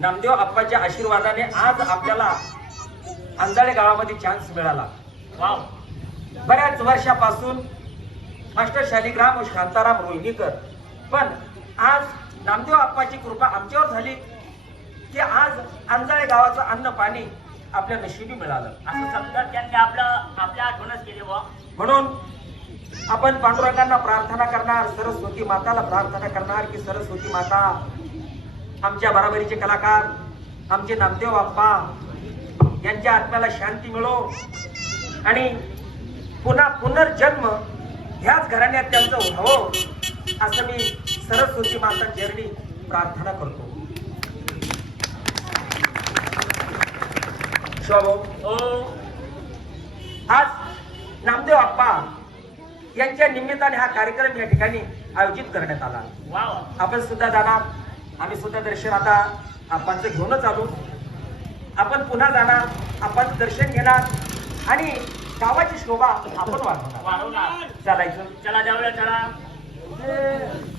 नामदेव आप्पाच्या आशीर्वादाने आज आपल्याला अंजाळे गावामध्ये चान्स मिळाला. वाव बऱ्याच वर्षापासून मास्टर शालिग्राम व शांताराम रोहिणीकर. पण आज नामदेव आप्पाची कृपा आमच्यावर झाली की आज अंजाळे गावाचं अन्न पाणी आपल्या नशिबी मिळालं. असं समजा त्यांनी आपलं आपल्या आठवणच केली बुवा. म्हणून आपण पांडुरंगांना प्रार्थना करणार सरस्वती माताला प्रार्थना करणार की सरस्वती माता आमच्या बराबरीचे कलाकार आमचे नामदेव बाप्पा यांच्या आत्म्याला शांती मिळो. आणि पुन्हा पुनर्जन्म ह्याच घराण्यात त्यांचं व्हावं असं मी सरस्वती माता चरणी प्रार्थना करतो. हो. आज नामदेव आप्पा यांच्या निमित्ताने हा कार्यक्रम या ठिकाणी आयोजित करण्यात आला. आपण सुद्धा जाणार. आम्ही सुद्धा दर्शन आता आपांचं घेऊनच आलो. आपण पुन्हा जाणार आपण दर्शन घेणार आणि गावाची शोभा आपण वाढवणार. वाढवणार. चालायचं चला जाऊया चला.